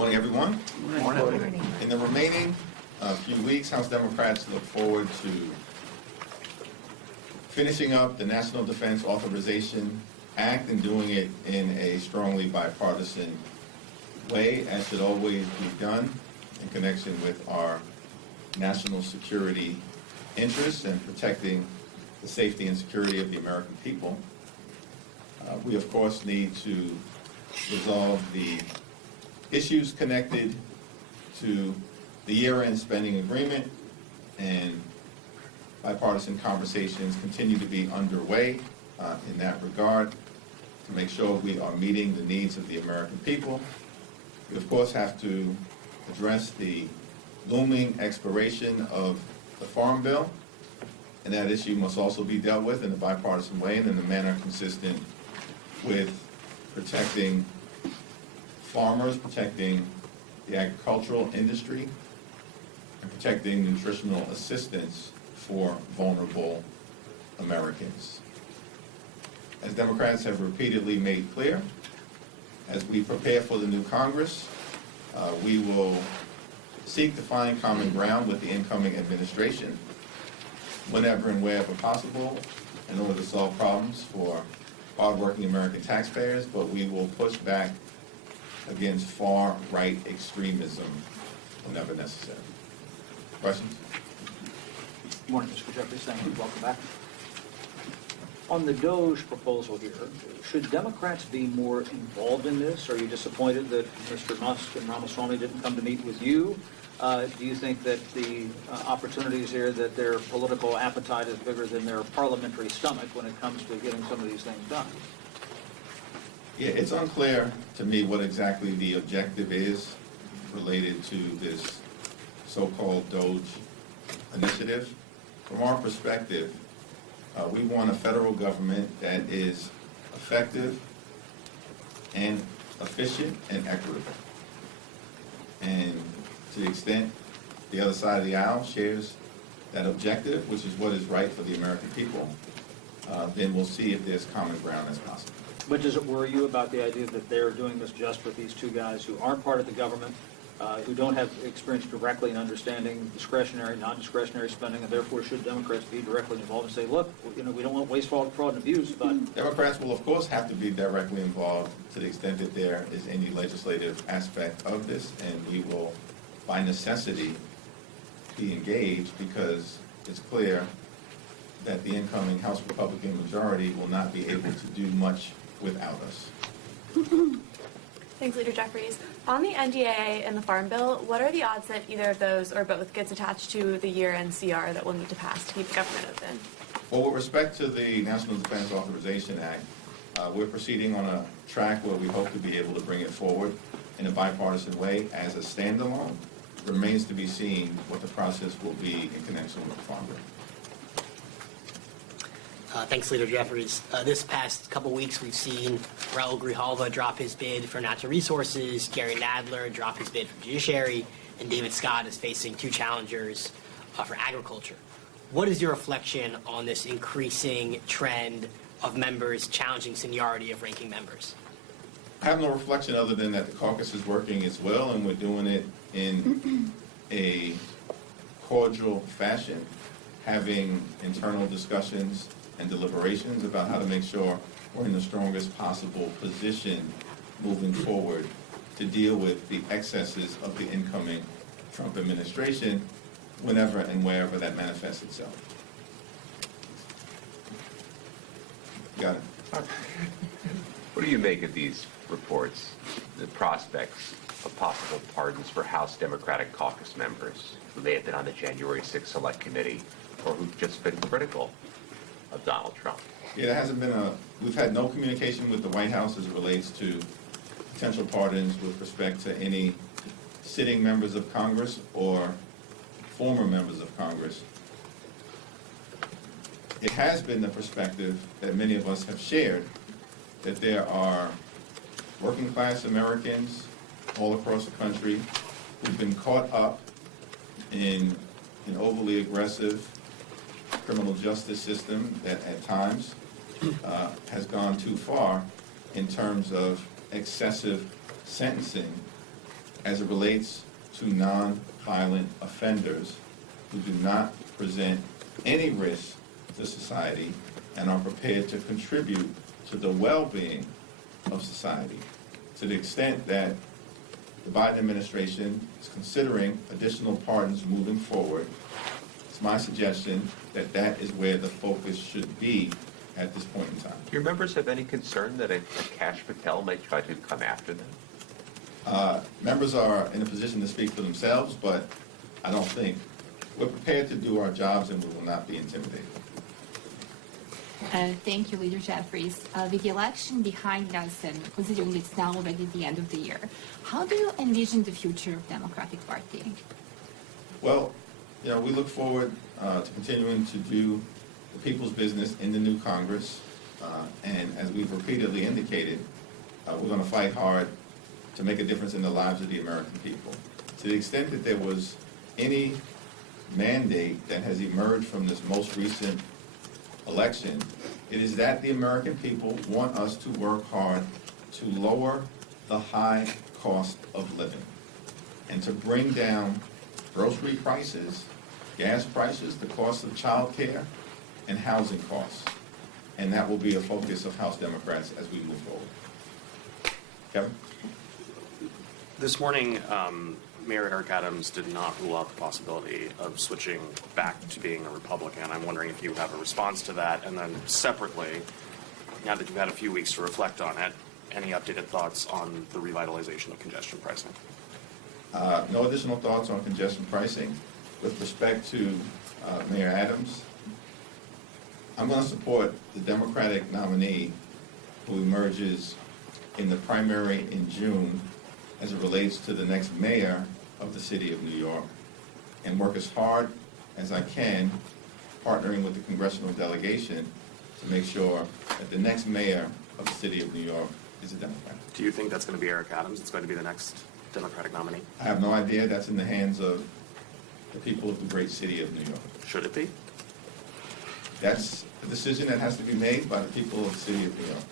Morning, everyone. Morning. In the remaining few weeks, House Democrats look forward to finishing up the National Defense Authorization Act and doing it in a strongly bipartisan way, as should always be done in connection with our national security interests and protecting the safety and security of the American people. We, of course, need to resolve the issues connected to the year-end spending agreement, and bipartisan conversations continue to be underway in that regard to make sure we are meeting the needs of the American people. We, of course, have to address the looming expiration of the Farm Bill, and that issue must also be dealt with in a bipartisan way and in a manner consistent with protecting farmers, protecting the agricultural industry, and protecting nutritional assistance for vulnerable Americans. As Democrats have repeatedly made clear, as we prepare for the new Congress, we will seek to find common ground with the incoming administration whenever and wherever possible in order to solve problems for hardworking American taxpayers, but we will push back against far-right extremism whenever necessary. Questions? Good morning, Mr. Jeffries. Thank you. Welcome back. On the DOGE proposal here, should Democrats be more involved in this? Are you disappointed that Mr. Musk and Ramaswamy didn't come to meet with you? Do you think that the opportunities here, that their political appetite is bigger than their parliamentary stomach when it comes to getting some of these things done? Yeah, it's unclear to me what exactly the objective is related to this so-called DOGE initiative. From our perspective, we want a federal government that is effective and efficient and equitable. And to the extent the other side of the aisle shares that objective, which is what is right for the American people, then we'll see if there's common ground as possible. But does it worry you about the idea that they're doing this just with these two guys who aren't part of the government, who don't have experience directly in understanding discretionary, non-discretionary spending, and therefore should Democrats be directly involved and say, look, we don't want wasteful fraud and abuse, but... Democrats will, of course, have to be directly involved to the extent that there is any legislative aspect of this, and we will, by necessity, be engaged because it's clear that the incoming House Republican majority will not be able to do much without us. Thanks, Leader Jeffries. On the NDAA and the Farm Bill, what are the odds that either of those or both gets attached to the year-end CR that we'll need to pass to keep the government open? Well, with respect to the National Defense Authorization Act, we're proceeding on a track where we hope to be able to bring it forward in a bipartisan way as a standalone. It remains to be seen what the process will be in connection with the Farm Bill. Thanks, Leader Jeffries. This past couple weeks, we've seen Raul Grijalva drop his bid for natural resources, Gary Nadler drop his bid for judiciary, and David Scott is facing two challengers for agriculture. What is your reflection on this increasing trend of members challenging seniority of ranking members? I have no reflection other than that the caucus is working as well, and we're doing it in a cordial fashion, having internal discussions and deliberations about how to make sure we're in the strongest possible position moving forward to deal with the excesses of the incoming Trump administration whenever and wherever that manifests itself. Got it. What do you make of these reports, the prospects of possible pardons for House Democratic caucus members who may have been on the January 6th Select Committee or who've just been critical of Donald Trump? Yeah, there hasn't been we've had no communication with the White House as it relates to potential pardons with respect to any sitting members of Congress or former members of Congress. It has been the perspective that many of us have shared that there are working class Americans all across the country who've been caught up in an overly aggressive criminal justice system that at times has gone too far in terms of excessive sentencing as it relates to non-violent offenders who do not present any risk to society and are prepared to contribute to the well-being of society. To the extent that the Biden administration is considering additional pardons moving forward, it's my suggestion that that is where the focus should be at this point in time. Do your members have any concern that a Cash Patel may try to come after them? Members are in a position to speak for themselves, but I don't think we're prepared to do our jobs and we will not be intimidated. Thank you, Leader Jeffries. With the election behind us and considering it's now already the end of the year, how do you envision the future of Democratic Party? Well, we look forward to continuing to do the people's business in the new Congress. And as we've repeatedly indicated, we're going to fight hard to make a difference in the lives of the American people. To the extent that there was any mandate that has emerged from this most recent election, it is that the American people want us to work hard to lower the high cost of living and to bring down grocery prices, gas prices, the cost of child care, and housing costs. And that will be a focus of House Democrats as we move forward. Kevin? This morning, Mayor Eric Adams did not rule out the possibility of switching back to being a Republican. I'm wondering if you have a response to that. And then separately, now that you've had a few weeks to reflect on it, any updated thoughts on the revitalization of congestion pricing? No additional thoughts on congestion pricing. With respect to Mayor Adams, I'm going to support the Democratic nominee who emerges in the primary in June as it relates to the next mayor of the city of New York, and work as hard as I can, partnering with the Congressional delegation to make sure that the next mayor of the city of New York is a Democrat. Do you think that's going to be Eric Adams? It's going to be the next Democratic nominee? I have no idea. That's in the hands of the people of the great city of New York. Should it be? That's a decision that has to be made by the people of the city of New York.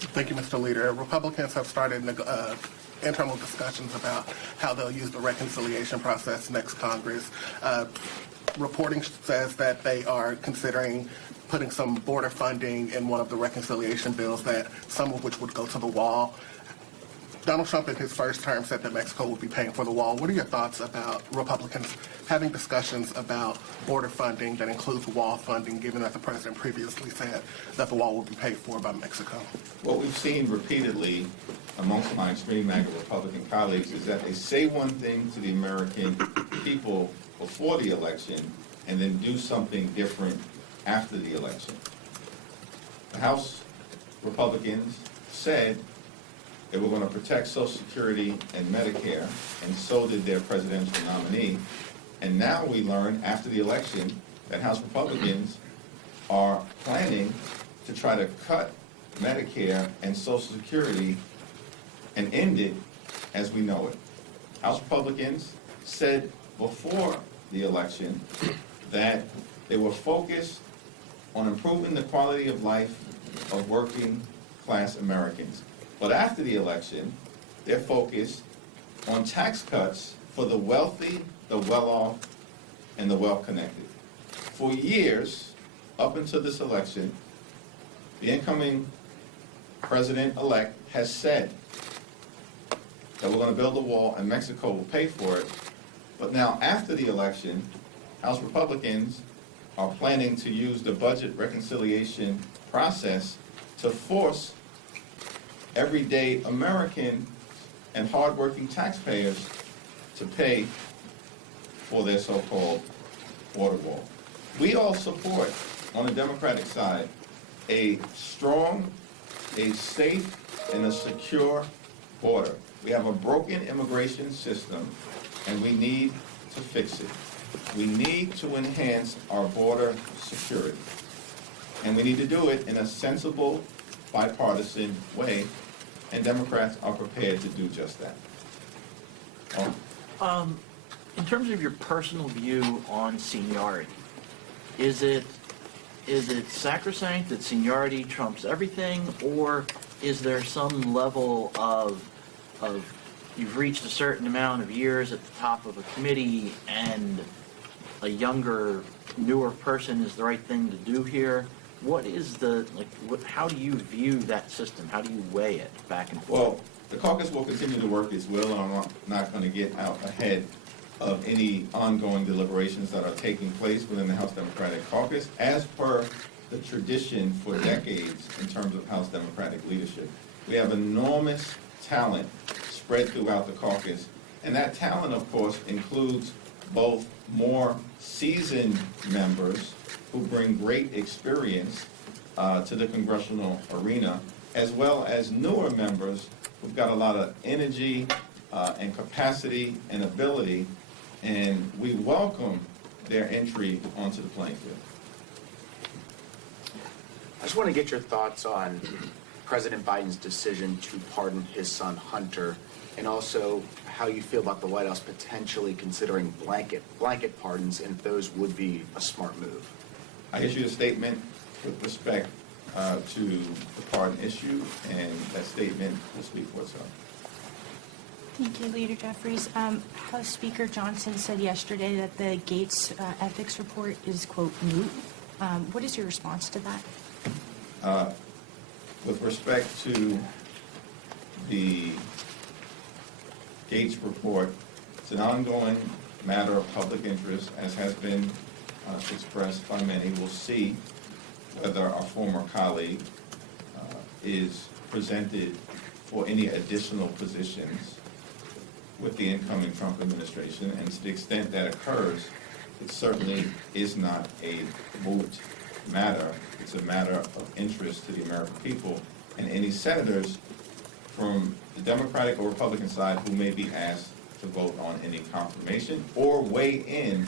Thank you, Mr. Leader. Republicans have started internal discussions about how they'll use the reconciliation process next Congress. Reporting says that they are considering putting some border funding in one of the reconciliation bills, that some of which would go to the wall. Donald Trump in his first term said that Mexico would be paying for the wall. What are your thoughts about Republicans having discussions about border funding that includes wall funding, given that the president previously said that the wall would be paid for by Mexico? What we've seen repeatedly amongst my extreme MAGA Republican colleagues is that they say one thing to the American people before the election and then do something different after the election. The House Republicans said they were going to protect Social Security and Medicare, and so did their presidential nominee. And now we learn after the election that House Republicans are planning to try to cut Medicare and Social Security and end it as we know it. House Republicans said before the election that they were focused on improving the quality of life of working class Americans. But after the election, they're focused on tax cuts for the wealthy, the well-off, and the well-connected. For years, up until this election, the incoming president-elect has said that we're going to build a wall and Mexico will pay for it. But now, after the election, House Republicans are planning to use the budget reconciliation process to force everyday American and hardworking taxpayers to pay for their so-called border wall. We all support, on the Democratic side, a strong, a safe, and a secure border. We have a broken immigration system, and we need to fix it. We need to enhance our border security, and we need to do it in a sensible, bipartisan way, and Democrats are prepared to do just that. In terms of your personal view on seniority, is it sacrosanct that seniority trumps everything, or is there some level of you've reached a certain amount of years at the top of a committee and a younger, newer person is the right thing to do here? What is how do you view that system? How do you weigh it back and forth? Well, the caucus will continue to work its will, and I'm not going to get out ahead of any ongoing deliberations that are taking place within the House Democratic Caucus, as per the tradition for decades in terms of House Democratic leadership. We have enormous talent spread throughout the caucus, and that talent, of course, includes both more seasoned members who bring great experience to the congressional arena, as well as newer members who've got a lot of energy and capacity and ability, and we welcome their entry onto the playing field. I just want to get your thoughts on President Biden's decision to pardon his son Hunter, and also how you feel about the White House potentially considering blanket pardons, and if those would be a smart move. I issued a statement with respect to the pardon issue, and that statement will speak for itself. Thank you, Leader Jeffries. House Speaker Johnson said yesterday that the Gates ethics report is, quote, moot. What is your response to that? With respect to the Gates report, it's an ongoing matter of public interest, as has been expressed by many. We'll see whether our former colleague is presented for any additional positions with the incoming Trump administration, and to the extent that occurs, it certainly is not a moot matter. It's a matter of interest to the American people, and any senators from the Democratic or Republican side who may be asked to vote on any confirmation or weigh in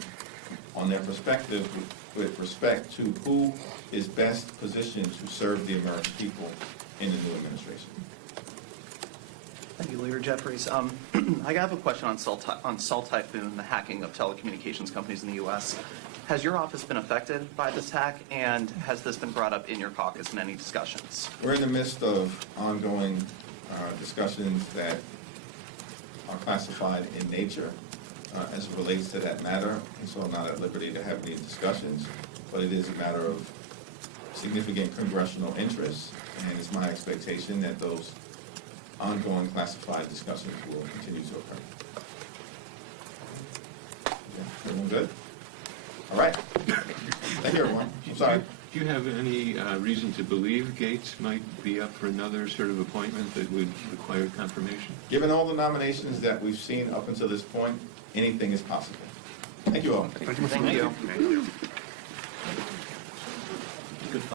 on their perspective with respect to who is best positioned to serve the American people in the new administration. Thank you, Leader Jeffries. I have a question on Cell Typhoon, the hacking of telecommunications companies in the U.S. Has your office been affected by this hack, and has this been brought up in your caucus in any discussions? We're in the midst of ongoing discussions that are classified in nature as it relates to that matter, and so I'm not at liberty to have any discussions, but it is a matter of significant congressional interest, and it's my expectation that those ongoing classified discussions will continue to occur. Okay, everyone good? All right. Thank you, everyone. I'm sorry. Do you have any reason to believe Gates might be up for another sort of appointment that would require confirmation? Given all the nominations that we've seen up until this point, anything is possible. Thank you all. Thank you.